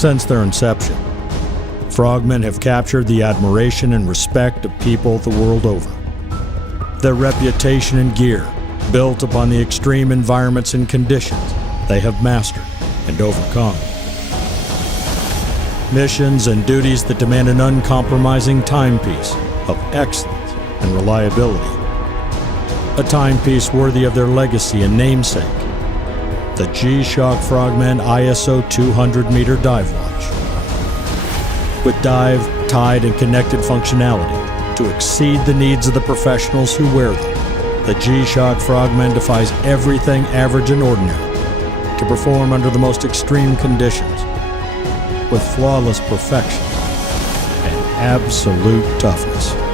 Since their inception, frogmen have captured the admiration and respect of people the world over. Their reputation and gear, built upon the extreme environments and conditions they have mastered and overcome. Missions and duties that demand an uncompromising timepiece of excellence and reliability. A timepiece worthy of their legacy and namesake, the G-SHOCK Frogman ISO 200-meter dive watch. With dive, tide, and connected functionality to exceed the needs of the professionals who wear them, the G-SHOCK Frogman defies everything average and ordinary to perform under the most extreme conditions with flawless perfection and absolute toughness.